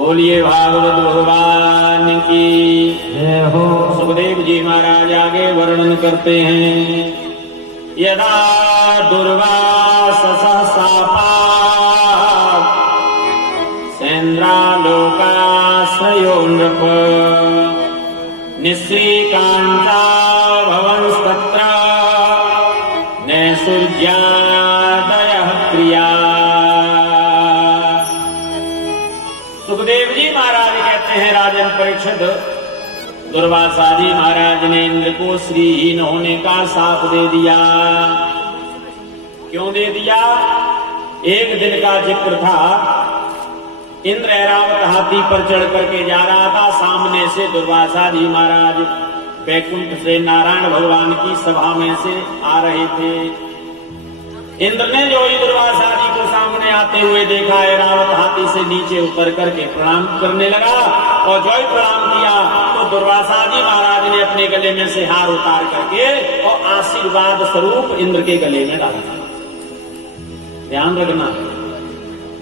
बोलिए भागवत भगवान की जय हो। सुखदेव जी महाराज आगे वर्णन करते हैं। यदा दुर्वाससः शापात् सेन्द्रालोकाश्रयो नृप निःश्रीकान्ता भवंस्तत्र नैषुर्यादयः प्रिया। सुखदेव जी महाराज कहते हैं, राजन परीक्षित, दुर्वासा जी महाराज ने इंद्र को श्रीहीन होने का शाप दे दिया। क्यों दे दिया? एक दिन का जिक्र था। इंद्र ऐरावत हाथी पर चढ़ करके जा रहा था। सामने से दुर्वासा जी महाराज वैकुंठ से नारायण भगवान की सभा में से आ रहे थे। इंद्र ने जो ही दुर्वासा जी को सामने आते हुए देखा, ऐरावत हाथी से नीचे उतर करके प्रणाम करने लगा। और जो ही प्रणाम किया तो दुर्वासा जी महाराज ने अपने गले में से हार उतार करके और आशीर्वाद स्वरूप इंद्र के गले में डाल दिया। ध्यान रखना,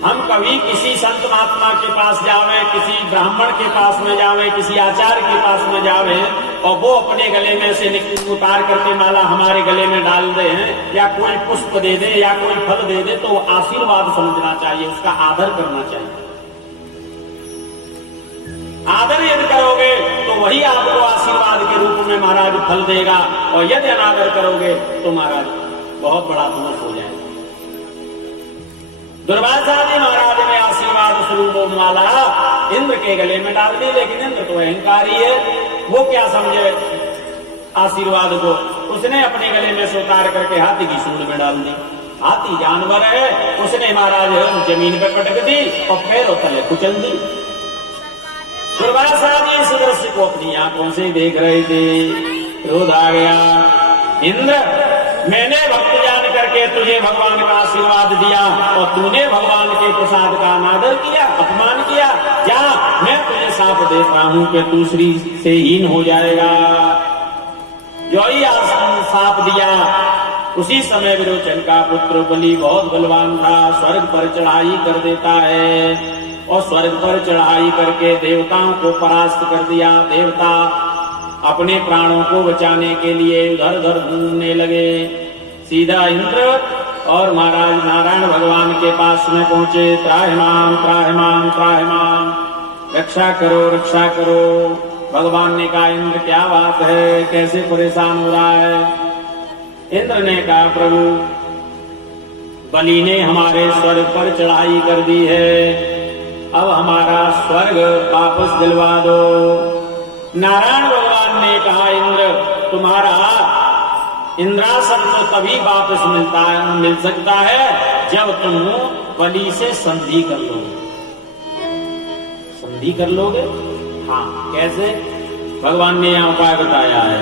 हम कभी किसी संत महात्मा के पास जावे, किसी ब्राह्मण के पास में जावे, किसी आचार्य के पास में जावे और वो अपने गले में से उतार करके माला हमारे गले में डाल दे हैं, या कोई पुष्प दे दे या कोई फल दे दे, तो आशीर्वाद समझना चाहिए, उसका आदर करना चाहिए। आदर यदि करोगे तो वही आपको आशीर्वाद के रूप में महाराज फल देगा, और यदि अनादर करोगे तो महाराज बहुत बड़ा दोष हो जाएगा। दुर्वासा जी महाराज ने आशीर्वाद स्वरूप माला इंद्र के गले में डाल दी, लेकिन इंद्र तो अहंकारी है, वो क्या समझे आशीर्वाद को। उसने अपने गले में से उतार करके हाथी की सूंड में डाल दी। हाथी जानवर है, उसने महाराज जमीन पे पटक दी और पैरों तले कुचल दी। दुर्वासा जी इस दृश्य को अपनी आंखों से देख रहे थे। क्रोध आ गया। इंद्र, मैंने भक्त जान करके तुझे भगवान का आशीर्वाद दिया और तूने भगवान के प्रसाद का अनादर किया, अपमान किया। क्या मैं तुझे शाप देता हूं कि तू श्री से हीन हो जाएगा। जो ही शाप दिया, उसी समय विरोचन का पुत्र बलि बहुत बलवान था, स्वर्ग पर चढ़ाई कर देता है और स्वर्ग पर चढ़ाई करके देवताओं को परास्त कर दिया। देवता अपने प्राणों को बचाने के लिए उधर उधर घूमने लगे। सीधा इंद्र और महाराज नारायण भगवान के पास में पहुंचे। त्राहिमाम त्राहिमाम त्राहिमाम, रक्षा करो रक्षा करो। भगवान ने कहा, इंद्र क्या बात है, कैसे परेशान हो रहा है। इंद्र ने कहा, प्रभु बलि ने हमारे स्वर्ग पर चढ़ाई कर दी है, अब हमारा स्वर्ग वापस दिलवा दो। नारायण भगवान ने कहा, इंद्र तुम्हारा इंद्रासन तो तभी वापस मिल सकता है जब तुम बलि से संधि कर लोगे। संधि कर लोगे? हाँ, कैसे? भगवान ने यहां उपाय बताया है।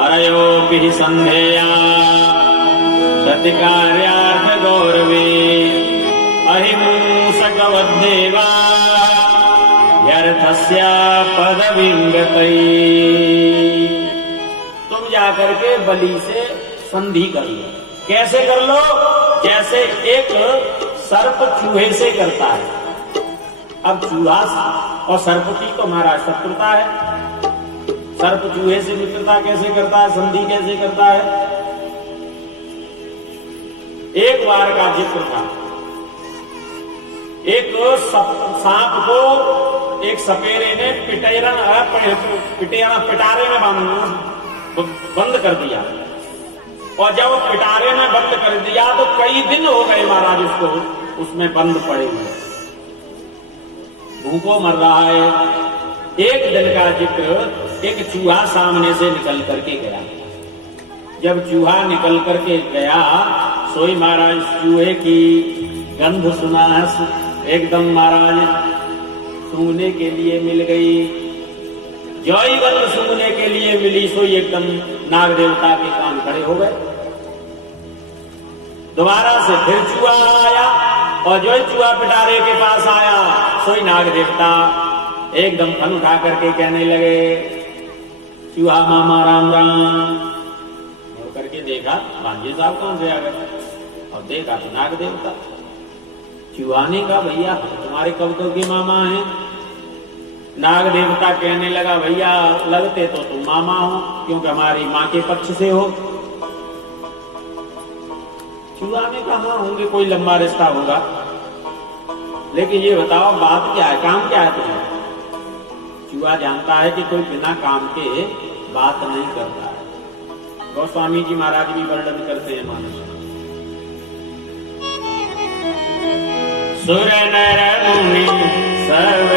अरयोपि संधेया सत्कार्यार्थ गौरवे अहिंसकवद्देवा यर्थस्य पदवीं गतै। तुम जाकर के बलि से संधि कर लो। कैसे कर लो? जैसे एक सर्प चूहे से करता है। अब चूहा और सर्प की तो महाराज शत्रुता है। सर्प चूहे से मित्रता कैसे करता है, संधि कैसे करता है? एक बार का जिक्र था। एक सांप को एक सपेरे ने पिटारे में बंद कर दिया, और जब पिटारे में बंद कर दिया तो कई दिन हो गए महाराज उसको उसमें बंद पड़े हुए, भूखों मर रहा है। एक दिन का जिक्र, एक चूहा सामने से निकल करके गया। जब चूहा निकल करके गया, सोई महाराज चूहे की गंध सुना, एकदम महाराज सूंघने के लिए मिल गई। जो ही गंध सूंघने के लिए मिली, सोई एकदम नाग देवता के कान खड़े हो गए। दोबारा से फिर चूहा आया, और जो ही चूहा पिटारे के पास आया, सोई नाग देवता एकदम फन उठा करके कहने लगे, चूहा मामा राम राम। और करके देखा भांजे साहब कौन से आ गए, और देखा तो नाग देवता। चूहा ने कहा भैया तुम्हारे कब तो के मामा हैं। नाग देवता कहने लगा भैया लगते तो तुम मामा हो क्योंकि हमारी माँ के पक्ष से हो। चूहा ने कहा हाँ होंगे, कोई लंबा रिश्ता होगा, लेकिन ये बताओ बात क्या है, काम क्या है तुम्हें। चूहा जानता है कि कोई बिना काम के बात नहीं करता है। गोस्वामी जी महाराज भी वर्णन करते हैं मानस। सुर नर मुनि सब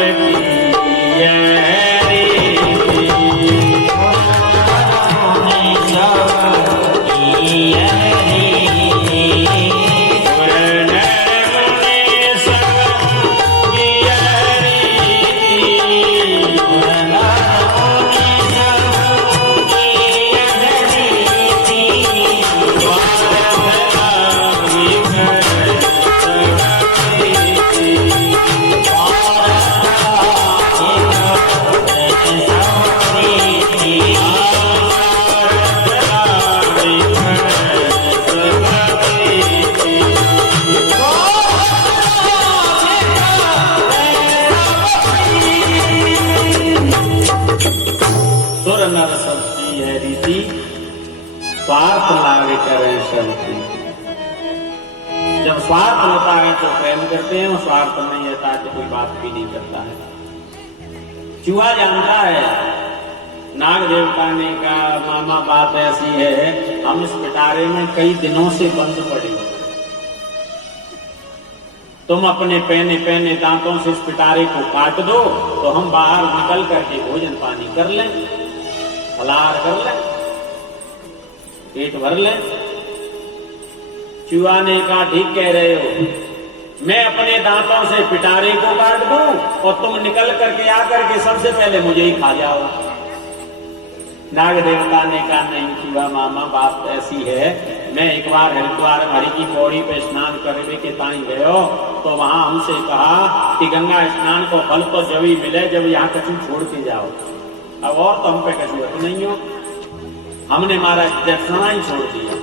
स्वार्थ लागे करें सबकी। जब स्वार्थ होता है तो प्रेम करते हैं, और स्वार्थ नहीं होता है तो कोई बात भी नहीं करता है। चूहा जानता है, नाग देवता ने कहा मामा बात ऐसी है, हम इस पिटारे में कई दिनों से बंद पड़े, तुम अपने पहने पहने दांतों से इस पिटारे को काट दो तो हम बाहर निकल करके भोजन पानी कर लें, फलाहार कर लें, पेट भर ले। चूहा ने कहा ठीक कह रहे हो, मैं अपने दांतों से पिटारे को काट दूं और तुम निकल करके आकर के सबसे पहले मुझे ही खा जाओ। नाग देवता ने कहा नहीं चूहा मामा बात ऐसी है, मैं एक बार हरिद्वार हरि की पौड़ी पे स्नान करने के ताई गयो तो वहां हमसे कहा कि गंगा स्नान को फल तो जब ही मिले जब यहाँ कछु छोड़ के जाओ। अब और तो हम पे कछु नहीं हो, हमने हमारा दर्शना ही छोड़ दिया,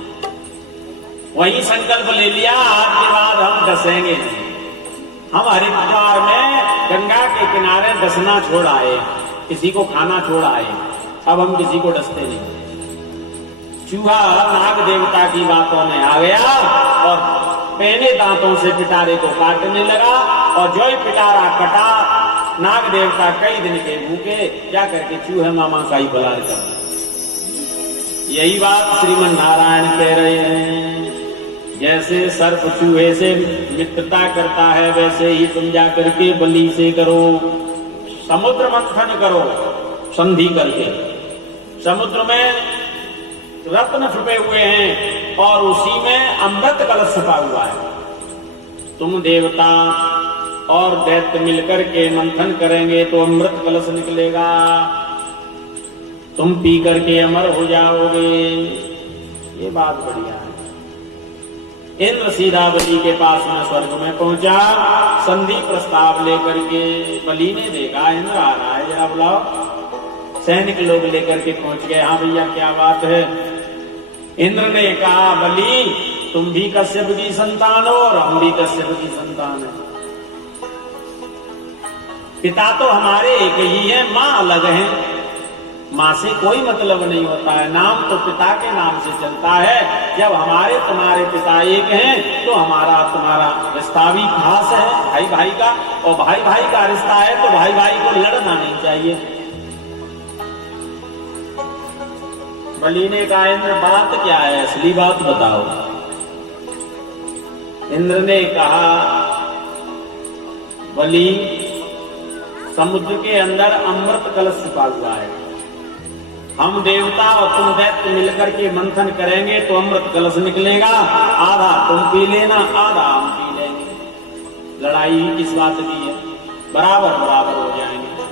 वही संकल्प ले लिया आज के बाद हम दसेंगे नहीं। हम हरिद्वार में गंगा के किनारे दसना छोड़ आए, किसी को खाना छोड़ आए, अब हम किसी को डसते नहीं। चूहा नाग देवता की बातों में आ गया और पहने दांतों से पिटारे को काटने लगा, और जो ही पिटारा कटा नाग देवता कई दिन के भूखे क्या करके चूहे मामा का ही बलार कर। यही बात श्रीमन नारायण कह रहे हैं, जैसे सर्प चूहे से मित्रता करता है वैसे ही तुम जाकर के बलि से करो, समुद्र मंथन करो संधि करके। समुद्र में रत्न छुपे हुए हैं और उसी में अमृत कलश छुपा हुआ है। तुम देवता और दैत्य मिलकर के मंथन करेंगे तो अमृत कलश निकलेगा, तुम पी करके अमर हो जाओगे। ये बात बढ़िया है। इंद्र सीधा बलि के पास में स्वर्ग में पहुंचा, संधि प्रस्ताव लेकर के। बलि ने देखा इंद्र आ रहा है, जरा बुलाओ। सैनिक लोग लेकर के पहुंच गए, हाँ भैया क्या बात है। इंद्र ने कहा बलि तुम भी कश्यप की संतान हो और हम भी कश्यप की संतान है। पिता तो हमारे एक ही है, माँ अलग है। माँ से कोई मतलब नहीं होता है, नाम तो पिता के नाम से चलता है। जब हमारे तुम्हारे पिता एक हैं तो हमारा तुम्हारा रिश्ता भी खास है भाई भाई का, और भाई भाई का रिश्ता है तो भाई भाई को लड़ना नहीं चाहिए। बलि ने कहा इंद्र बात क्या है, असली बात बताओ। इंद्र ने कहा बलि समुद्र के अंदर अमृत कलश छुपा हुआ है, हम देवता और तुम दैत्य मिलकर के मंथन करेंगे तो अमृत कलश निकलेगा, आधा तुम पी लेना आधा हम पी लेंगे। लड़ाई किस बात की है, बराबर बराबर हो जाएंगे।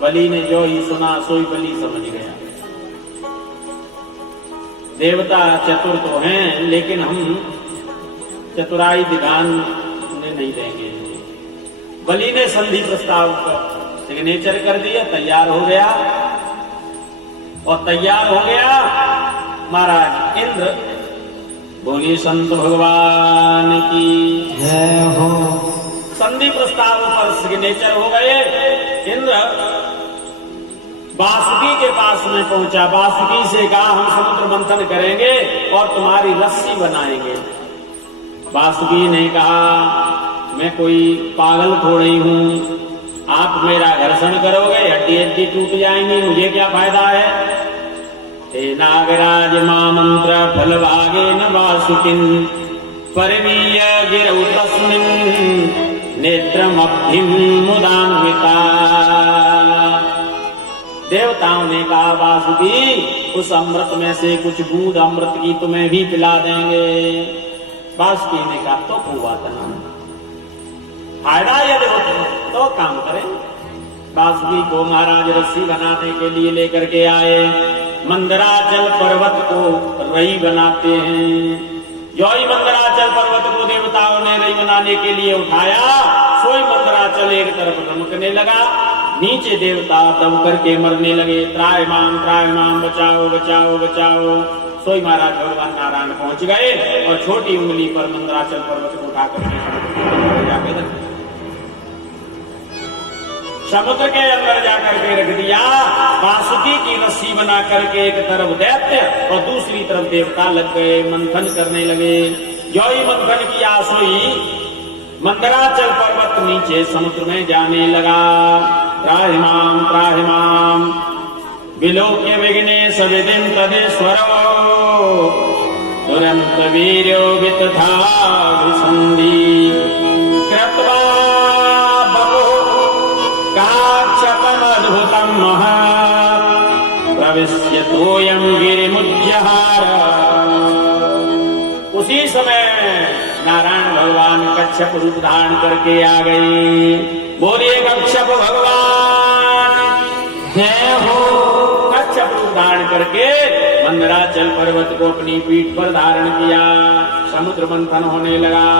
बलि ने जो ही सुना सोई बलि समझ गया। देवता चतुर तो हैं लेकिन हम चतुराई दिखाने नहीं देंगे। बलि ने संधि प्रस्ताव पर सिग्नेचर कर दिया, तैयार हो गया। और तैयार हो गया महाराज इंद्र बोलिए संत भगवान की जय हो। संधि प्रस्ताव पर सिग्नेचर हो गए। इंद्र वासुकी के पास में पहुंचा। वासुकी से कहा हम समुद्र मंथन करेंगे और तुम्हारी रस्सी बनाएंगे। वासुकी ने कहा मैं कोई पागल थोड़ी हूं, आप मेरा घर्षण करोगे, हड्डी हड्डी टूट जाएंगी, मुझे क्या फायदा है। हे नागराज मां मंत्र फल भागे न वासुकिन परवीय गिरौ तस्मिन् नेत्रमब्धिं मुदान्विता। देवताओं ने कहा वासुकी उस अमृत में से कुछ बूंद अमृत की तुम्हें भी पिला देंगे। वासुकी ने कहा तो हुआ था, फायदा यदि हो तो काम करें। वासुकी को महाराज रस्सी बनाने के लिए लेकर के आए। मंदराचल पर्वत को रई बनाते हैं। जो ही मंदराचल पर्वत को देवताओं ने रई बनाने के लिए उठाया, सोई मंदराचल एक तरफ रमकने लगा, नीचे देवता दब करके मरने लगे। त्रायमाम बचाओ बचाओ बचाओ। सोई महाराज भगवान नारायण पहुंच गए और छोटी उंगली पर मंदराचल पर्वत को उठा करके जाके रख दिया, समुद्र के अंदर जाकर के रख दिया। वासुकी की रस्सी बना करके एक तरफ दैत्य और दूसरी तरफ देवता लग गए, मंथन करने लगे। जो ही मंथन की आस हुई, मंदराचल पर्वत नीचे समुद्र में जाने लगा। त्राहिमाम विलोक्य विघ्नेश विधिं तदेश्वरो दुरंत वीर्यो वितथा विसंधि कृत्वा काक्षपमद्भुतं महत् प्रविश्य तोयं गिरिमुज्जहार। उसी समय नारायण भगवान कच्छप रूप धारण करके आ गए। बोलिए कच्छप भगवान जय हो। कच्छप रूप धारण करके मंदराचल पर्वत को अपनी पीठ पर धारण किया। समुद्र मंथन होने लगा।